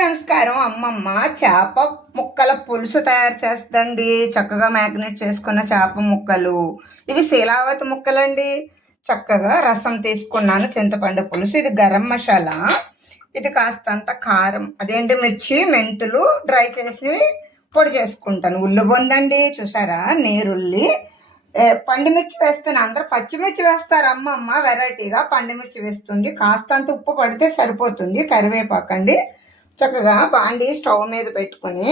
నమస్కారం. అమ్మమ్మ చేప ముక్కల పులుసు తయారు చేస్తండి. చక్కగా మ్యాగ్నేట్ చేసుకున్న చేప ముక్కలు, ఇవి శీలావతి ముక్కలండి. చక్కగా రసం తీసుకున్నాను, చింతపండు పులుసు, ఇది గరం మసాలా, ఇది కాస్తంత కారం, అదేంటి మిర్చి మెంతులు డ్రై చేసి పొడి చేసుకుంటాను. ఉల్లి బొందండి, చూసారా, నీరుల్లి, పండుమిర్చి వేస్తున్నాను. అందరూ పచ్చిమిర్చి వేస్తారు, అమ్మమ్మ వెరైటీగా పండుమిర్చి వేస్తుంది. కాస్తంత ఉప్పు పడితే సరిపోతుంది. కరివేపాకండి. చక్కగా బాండి స్టవ్ మీద పెట్టుకుని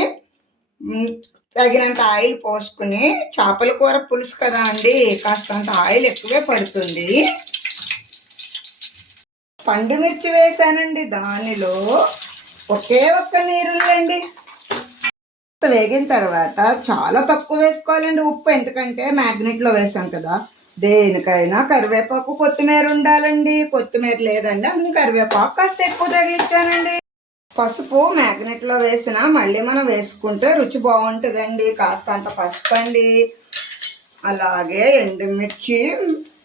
తగినంత ఆయిల్ పోసుకుని, చేపల కూర పులుసు కదా అండి, కాస్తంత ఆయిల్ ఎక్కువే పడుతుంది. పండుమిర్చి వేసానండి, దానిలో ఒకే ఒక్క నీరుండండి. వేగిన తర్వాత చాలా తక్కువ వేసుకోవాలండి ఉప్పు, ఎందుకంటే మ్యాగ్నెట్లో వేసాం కదా. దేనికైనా కరివేపాకు కొత్తిమీర ఉండాలండి. కొత్తిమీర లేదండి, అందుకు కరివేపాకు కాస్త ఎక్కువ తగిలించానండి. పసుపు మ్యాగ్నెట్లో వేసినా మళ్ళీ మనం వేసుకుంటే రుచి బాగుంటుందండి. కాస్తంత పసుపు అండి, అలాగే ఎండుమిర్చి,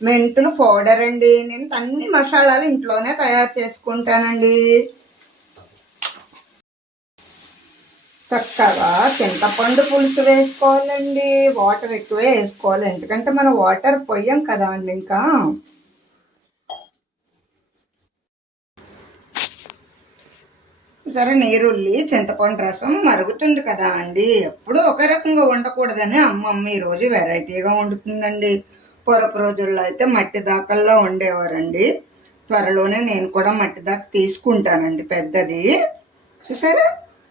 మెంతులు పౌడర్ అండి. నేను అన్ని మసాలాలు ఇంట్లోనే తయారు చేసుకుంటానండి. చక్కగా చింతపండు పులుసు వేసుకోవాలండి. వాటర్ ఎక్కువే వేసుకోవాలి, ఎందుకంటే మనం వాటర్ పొయ్యం కదా అండి. ఇంకా సరే, నీరుల్లి చింతపండు రసం మరుగుతుంది కదా అండి. ఎప్పుడు ఒక రకంగా ఉండకూడదని అమ్మమ్మ ఈరోజు వెరైటీగా వండుతుందండి. పూర్వపు రోజుల్లో అయితే మట్టి దాకల్లో వండేవారండి. త్వరలోనే నేను కూడా మట్టి దాకా తీసుకుంటానండి, పెద్దది. చూసారా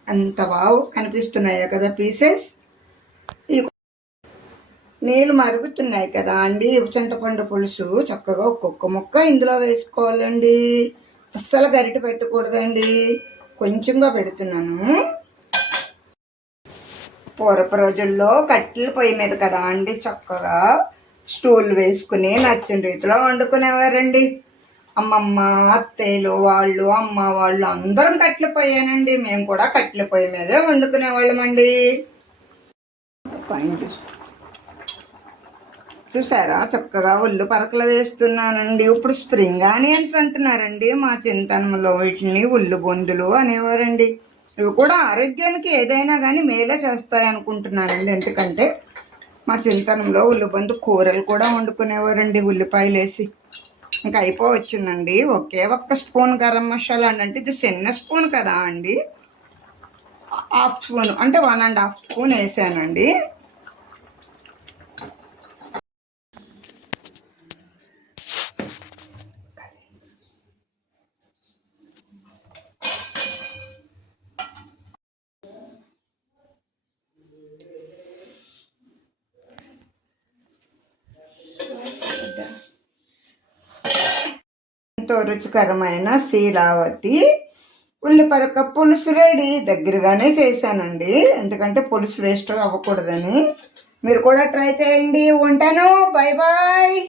అంత బాగా కనిపిస్తున్నాయో కదా పీసెస్. నీళ్ళు మరుగుతున్నాయి కదా అండి. చింతపండు పులుసు చక్కగా ఒక్కొక్క ముక్క ఇందులో వేసుకోవాలండి. అస్సలు గరిటె పెట్టకూడదండి, కొంచెంగా పెడుతున్నాను. పూర్వపు రోజుల్లో కట్టెల పొయ్యి మీద కదా అండి, చక్కగా స్టూల్ వేసుకుని నచ్చిన రీతిలో వండుకునేవారండి. అమ్మమ్మ, అత్తయ్యలు వాళ్ళు, అమ్మ వాళ్ళు అందరం కట్టెల పొయ్యేనండి. మేము కూడా కట్టెల పొయ్యి మీదే వండుకునేవాళ్ళమండి. చూసారా, చక్కగా ఉల్లి పరకలు వేస్తున్నానండి. ఇప్పుడు స్ప్రింగ్ ఆనియన్స్ అంటున్నారండి మా చింతనంలో. వీటిని ఉల్లి బొందులు అనేవారండి. ఇవి కూడా ఆరోగ్యానికి ఏదైనా కానీ మేలే చేస్తాయి అనుకుంటున్నానండి. ఎందుకంటే మా చింతనంలో ఉల్లిబొందు కూరలు కూడా వండుకునేవారండి, ఉల్లిపాయలు వేసి. ఇంకా అయిపోవచ్చుందండి. ఒకే ఒక్క స్పూన్ గరం మసాలా అంటే ఇది చిన్న స్పూన్ కదా అండి, హాఫ్ స్పూన్ అంటే 1.5 స్పూన్ వేసానండి. ఎంతో రుచికరమైన శీలావతి ఉల్లిపరక పులుసు రెడీ. దగ్గరగానే చేశానండి, ఎందుకంటే పులుసు వేస్ట్ అవ్వకూడదని. మీరు కూడా ట్రై చేయండి. ఉంటాను, బాయ్ బాయ్.